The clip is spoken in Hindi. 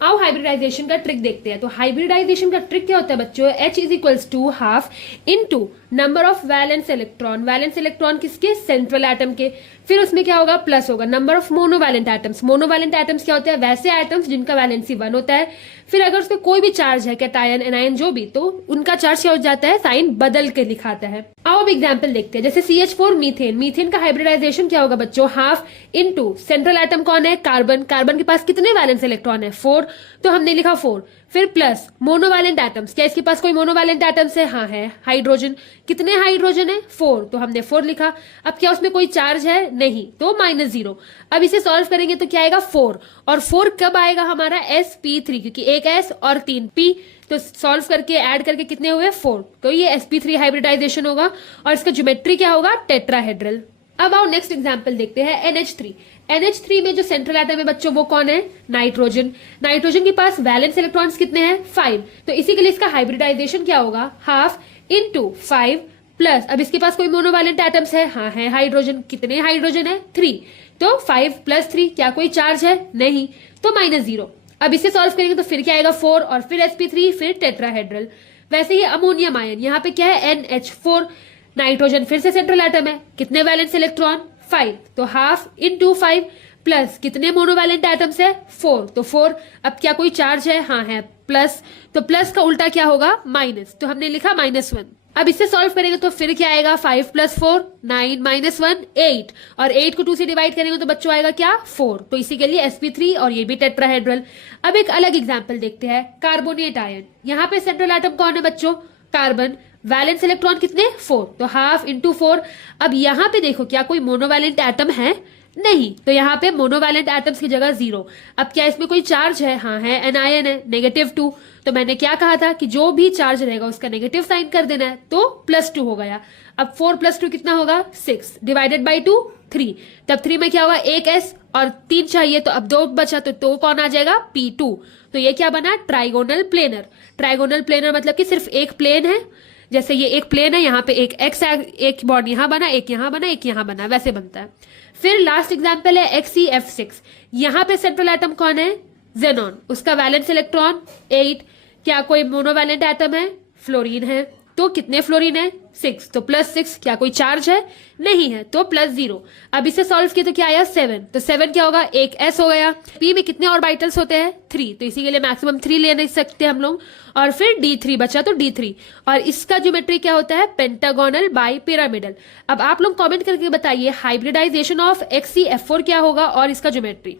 आओ हाइब्रिडाइजेशन का ट्रिक देखते हैं। तो हाइब्रिडाइजेशन का ट्रिक क्या होता है बच्चों, H is equals to half into number of valence electron. Valence electron किसके, सेंट्रल एटम के। फिर उसमें क्या होगा, प्लस होगा number of monovalent atoms. Monovalent atoms क्या होते हैं, वैसे एटम्स जिनका वैलेंसी 1 होता है। फिर अगर उसमें कोई भी चार्ज है, कैटायन एनायन जो भी, तो उनका चार्ज क्या हो जाता है, साइन बदल के लिखाता है। आओ अब एग्जाम्पल देखते हैं। जैसे CH4 मीथेन, मीथेन का हाइब्रिडाइजेशन क्या होगा बच्चों, हाफ इनटू सेंट्रल एटम कौन है, कार्बन। कार्बन के पास कितने वैलेंस इलेक्ट्रॉन है, 4, तो हमने लिखा 4। फिर प्लस मोनोवैलेंट एटम्स, क्या इसके पास कोई मोनोवैलेंट एटम्स है, हाँ है। हाइड्रोजन, कितने हाइड्रोजन है, 4, तो हमने 4 लिखा। अब क्या उसमें कोई चार्ज है, नहीं, तो -0। अब इसे सॉल्व करेंगे तो क्या आएगा, 4। और 4 कब आएगा हमारा, sp3, क्योंकि एक s और 3 p, तो सॉल्व करके ऐड करके कितने हुए, 4, तो ये sp3 हाइब्रिडाइजेशन होगा। और इसका ज्योमेट्री क्या होगा, टेट्राहेड्रल। अब आओ नेक्स्ट एग्जांपल देखते हैं, NH3। NH3 में जो सेंट्रल एटम है बच्चों वो कौन है, नाइट्रोजन। नाइट्रोजन के पास वैलेंस इलेक्ट्रॉन्स कितने हैं, 5, तो इसी के लिए इसका हाइब्रिडाइजेशन क्या होगा, हाफ इनटू 5 प्लस, अब इसके पास कोई मोनोवैलेंट एटम्स है, हाँ है। हाइड्रोजन, कितने हाइड्रोजन है, 3, तो 5 + 3, क्या कोई चार्ज है, नहीं, तो -0। अब इसे सॉल्व करेंगे तो फिर क्या आएगा, 4 और फिर sp3, फिर टेट्राहेड्रल। वैसे ही अमोनियम आयन, यहाँ पे क्या है, NH4। नाइट्रोजन फिर से सेंट्रल एटम है, कितने वैलेंस इलेक्ट्रॉन, 5, तो हाफ इनटू 5 प्लस कितने मोनोवैलेंट एटम्स है, 4, तो 4। अब क्या कोई चार्ज है, हाँ है, प्लस, तो प्लस का उल्टा क्या होगा, माइनस, तो हमने लिखा -1। अब इससे सॉल्व करेंगे तो फिर क्या आएगा, 5 + 4 9 -1 8, और 8 को 2 से डिवाइड करेंगे तो बच्चों आएगा क्या, 4, तो इसी के लिए sp3 और ये भी टेट्राहेड्रल। अब एक अलग एग्जांपल देखते हैं, कार्बोनेट आयन। यहाँ पे सेंट्रल एटम कौन है बच्चों, कार्बन। वैलेंस इलेक्ट्रॉन कितने, 4, तो हाफ इनटू 4। अब यहाँ पे देखो क्या कोई मोनोवैलेंट एटम है, नहीं, तो यहाँ पे मोनोवैलेंट एटम्स की जगह 0। अब क्या इसमें कोई चार्ज है, हाँ है, एनायन है, -2। तो मैंने क्या कहा था कि जो भी चार्ज रहेगा उसका नेगेटिव साइन कर देना है, तो +2 हो गया। अब 4 + 2 कितना होगा, 6, डिवाइडेड बाई 2 3, तब 3 में क्या होगा, एक s और 3 चाहिए, तो अब 2 बचा, तो कौन आ जाएगा, p2। तो ये क्या बना, ट्राइगोनल प्लेनर। ट्राइगोनल प्लेनर मतलब कि सिर्फ एक प्लेन है, जैसे ये एक प्लेन है, यहाँ पे एक एक्स, एक बॉन्ड यहाँ बना, एक यहाँ बना, एक यहाँ बना, वैसे बनता है। फिर लास्ट एग्जांपल है XeF6। यहाँ पे सेंट्रल एटम कौन है, जेनॉन। उसका वैलेंस इलेक्ट्रॉन 8। क्या कोई मोनोवैलेंट एटम है, फ्लोरीन है, तो कितने फ्लोरीन है, 6, तो +6। क्या कोई चार्ज है, नहीं है, तो +0। अब इसे सॉल्व किया तो क्या आया, 7, तो 7 क्या होगा, एक s हो गया। p में कितने ऑर्बिटल्स होते हैं, 3, तो इसी के लिए मैक्सिमम 3 ले नहीं सकते हम लोग। और फिर d3 बचा, तो d3, और इसका ज्योमेट्री क्या होता है, पेंटागोनल बाई पिरामिडल। अब आप लोग कमेंट करके बताइए हाइब्रिडाइजेशन ऑफ XeF4 क्या होगा और इसका ज्योमेट्री।